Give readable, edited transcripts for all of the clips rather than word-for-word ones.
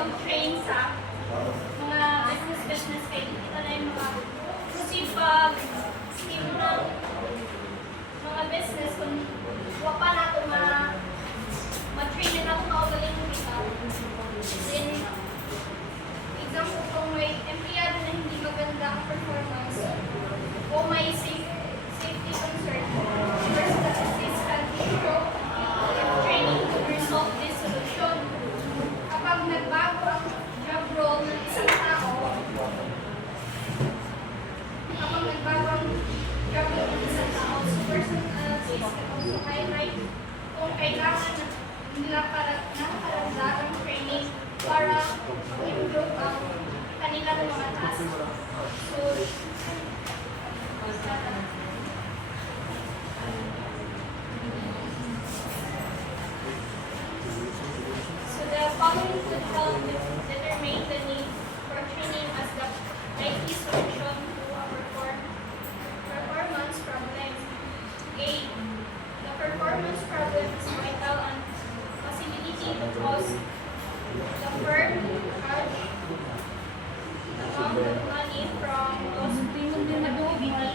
mag-train sa mga business kay kita na yung mga sipag, scheme ng mga business kung huwag pa nato ma-train na nato kaugaling mo kita. Then, example, kung may empleyado na hindi maganda ang performance o may safety concern, first the assistant show training to resolve this solution. Kapag nagbago ang job role ng isang tao, so person assistant also highlight kung kailangan nila ng karagdagang training para improve ang kanilang mga tasks. So the following could help determine the need for training as the likely solution to our performance problems. A. The performance problem is vital and possibility to cause the firm charge amount of money from lost activity.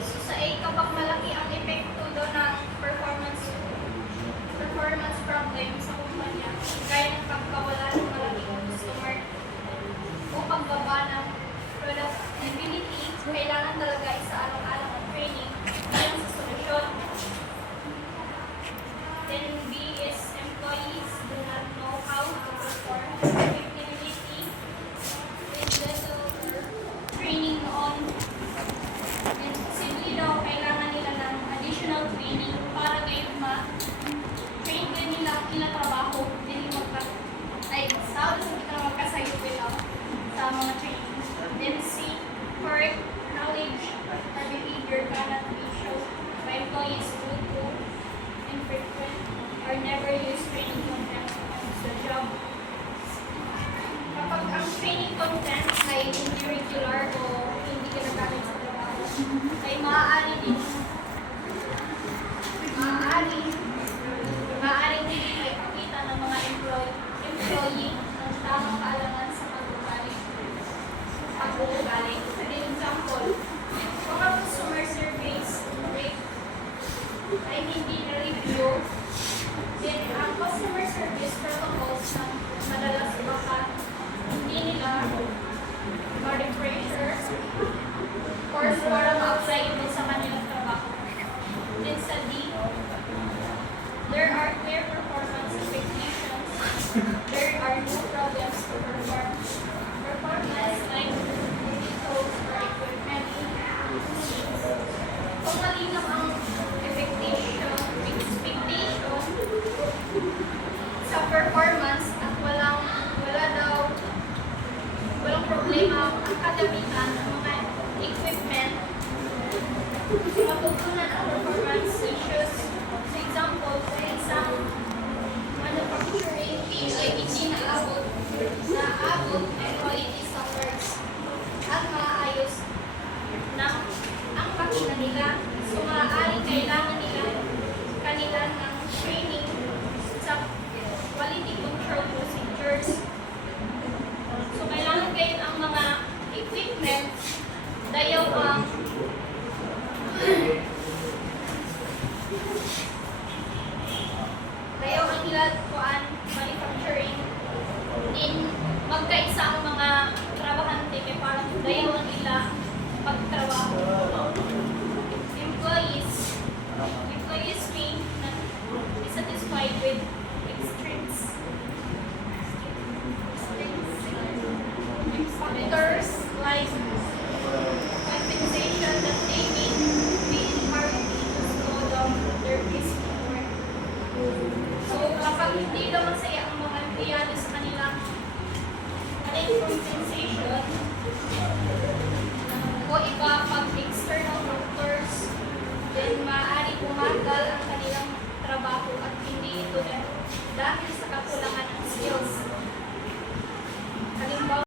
So sa A, kapag malaki ang epekto doon ng performance problem sa kumpanya, gaya ng pagkawala ng malaking customer o pagbaba ng productivity, kailangan talaga isaalang-alang ang training bilang sa solusyon. Then B is employees do not know how to perform effectively with little training on. And simply daw, kailangan nila ng additional training para gayon ma-train din nila ang kinatrabaho din sa magkasayo sa mga training. Then C, correct knowledge or behavior cannot be shown by employees due to infrequent or never use training content sa job. Kapag ang training content ay hindi regular o hindi ginagamit sa trabaho, ay maaari din may pakita ng mga employee ng tamang kaalaman sa pag-uugali. For example, mga consumer surveys rate ay hindi na-review, then ang customer service protocols na madalas baka hindi nila ma-refresher or para ma-apply ito sa kanilang trabaho. Then sa D, there are clear performance expectations. There are no problems to perform. Performance like tools or equipment. Kung malinaw ang expectation sa performance at walang problema ang kagamitan ng mga equipment, matutunan ang performance issues. For example, sa isang manufacturing team ay hindi naabot ang quality standards at maayos ng ang makina nila. So maaaring kailangan kanila ng training sa quality control procedures. So kailangan kayo ang mga equipment dayaw ang ilagkuan manufacturing din magkaisa ang mga trabahante kay parang dayaw ang ila pagtrabaho. Employees may not be satisfied with extremes. Factors like compensation that they need be encouraged to slow down their pace of work. So kapag hindi daw masaya ang mga empleyado sa kanilang compensation o iba pag external factors, then maaari pumagal ang kanilang trabaho at hindi ito dahil sa kakulangan ng skills.